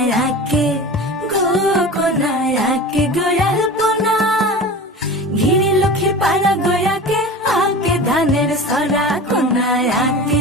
কোনায়াকে গো কোনায়াকে গোয়ালপনা ঘিরি লক্ষ্মীর পাড়া গয়াকে আকে ধানের সরা কোনায়াকে